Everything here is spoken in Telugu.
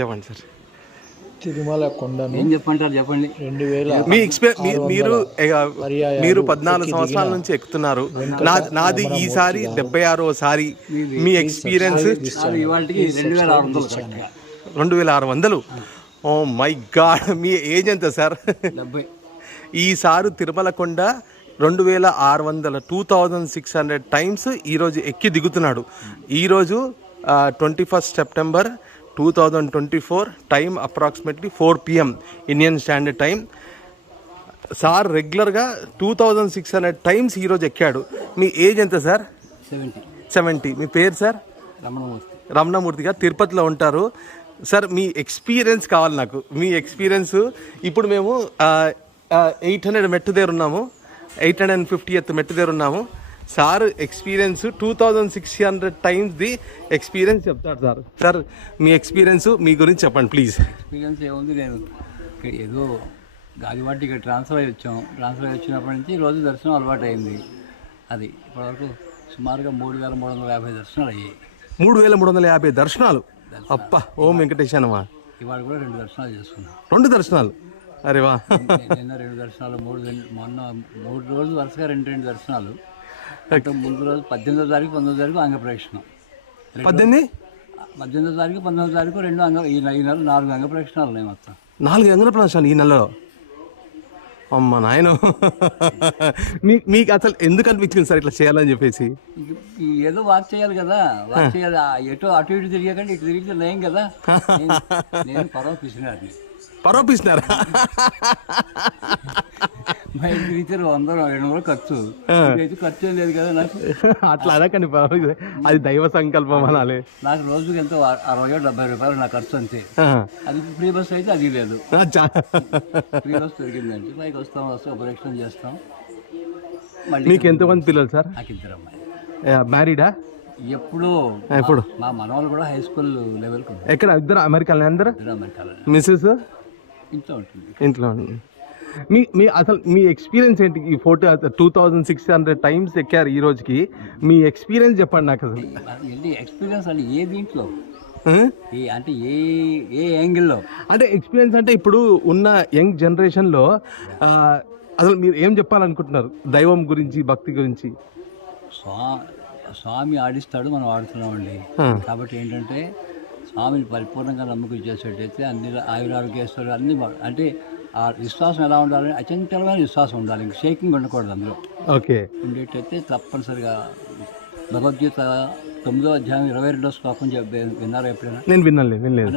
చెప్పండి సార్. తిరుమల కొండను ఏం చెప్పంటారు చెప్పండి. 2000 మీరు 14 సంవత్సరాల నుంచి ఎక్కుతున్నారు. నాది ఈసారి 76సారి. మీ ఎక్స్పీరియన్స్? ఇవాళకి 2600. ఓ మై గాడ్, మీ ఏజ్ ఎంత సార్? 70. ఈసారి తిరుమల కొండ 2600 2600 టైమ్స్ ఈరోజు ఎక్కి దిగుతున్నాడు. ఈరోజు 21 September 2024, time approximately 4 PM Indian standard time. Sir రెగ్యులర్గా 2600 టైమ్స్ ఈరోజు ఎక్కాడు. మీ ఏజ్ ఎంత సార్? 70. మీ పేరు సార్? రమణమూర్తి గారు, తిరుపతిలో ఉంటారు. సార్ మీ ఎక్స్పీరియన్స్ కావాలి నాకు. మీ ఎక్స్పీరియన్స్. ఇప్పుడు మేము 800 మెట్టు దగ్గర ఉన్నాము, 850th మెట్టు దగ్గర ఉన్నాము. Sir experience 2600 times the experience చెప్తాడు సార్. సార్ మీ ఎక్స్పీరియన్స్, మీ గురించి చెప్పండి ప్లీజ్. ఎక్స్పీరియన్స్ ఏముంది, నేను ఏదో గాలివాటి ఇక్కడ ట్రాన్స్ఫర్ అయ్యి వచ్చాం. ట్రాన్స్ఫర్ అయ్యి వచ్చినప్పటి నుంచి రోజు దర్శనం అలవాటు అయింది. అది ఇప్పటివరకు సుమారుగా 3350 దర్శనాలు అయ్యాయి. 3350 దర్శనాలు. అప్ప ఓం వెంకటేశానమా. ఇవాళ కూడా 2 దర్శనాలు చేసుకున్నాం. 2 దర్శనాలు? అరే వా. నిన్న 2 దర్శనాలు, మొన్న 3 రోజులు వరుసగా 2 దర్శనాలు. అంటే ముందు రోజు 18వ తారీఖు 19వ తారీఖు అంగప్రదక్షిణం. 18వ తారీఖు 19వ తారీఖు 2 ఈ నెల 4 అంగప్రదక్షిణాలు ఉన్నాయి మొత్తం. 4 అంగప్రదక్షిణాలు ఈ నెలలో? అమ్మ నాయన. మీకు అసలు ఎందుకు అనిపించింది సార్ ఇట్లా చేయాలని చెప్పేసి? ఏదో వాక్ చేయాలి కదా, వాక్ చేయాలి. ఎటో అటు ఇటు తిరిగాకండి, ఇటు తిరిగితే లేం కదా. నేను పరోపిస్తున్నారా? బయట తిరిగితే 100-200 ఖర్చు. ఖర్చు ఏం లేదు కదా నాకు. అట్లా అనకండి, అది దైవ సంకల్పం అనాలి. నాకు రోజుకి ఎంతో 60-70 రూపాయలు నా ఖర్చు అంతే. అది ఫ్రీ బస్ అయితే అది లేదు. ఫ్రీ బస్ దొరికిందంటే పైకి వస్తాం ఉపరక్షణ చేస్తాం. మళ్ళీ మీకు ఎంతమంది పిల్లలు సార్? నాకు 2 అమ్మాయి. మ్యారీడా? ఎప్పుడు మా మనవాళ్ళు కూడా హై స్కూల్ లెవెల్కి. ఎక్కడ? 2 అమెరికాలో? అందరూ అమెరికాలో. మిస్సెస్ ఇంట్లో ఉంటుంది. ఇంట్లో ఉంటుంది. మీ అసలు మీ ఎక్స్పీరియన్స్ ఏంటి? ఈ 2600 టైమ్స్ ఎక్కారు ఈ రోజుకి. మీ ఎక్స్పీరియన్స్ చెప్పండి నాకు. అసలు ఎక్స్పీరియన్స్ అంటే ఏ దీంట్లో, అంటే ఏ యాంగిల్లో? అంటే ఎక్స్పీరియన్స్ అంటే ఇప్పుడు ఉన్న యంగ్ జనరేషన్లో అసలు మీరు ఏం చెప్పాలనుకుంటున్నారు దైవం గురించి, భక్తి గురించి? స్వామి ఆడిస్తాడు, మనం ఆడుతున్నామండి. కాబట్టి ఏంటంటే స్వామిని పరిపూర్ణంగా నమ్మకం చేసేటైతే అన్ని ఆయురారోగ్యేశ్వరుడు అన్ని అంటే ఆ విశ్వాసం ఎలా ఉండాలని అచంచలమైన విశ్వాసం ఉండాలి. ఇంక షేకింగ్ ఉండకూడదు అందులో. ఓకే. ఉండేటైతే తప్పనిసరిగా భగవద్గీత 9వ అధ్యాయం 22వ శ్లోకం విన్నారా ఎప్పుడైనా? నేను వినలేదు.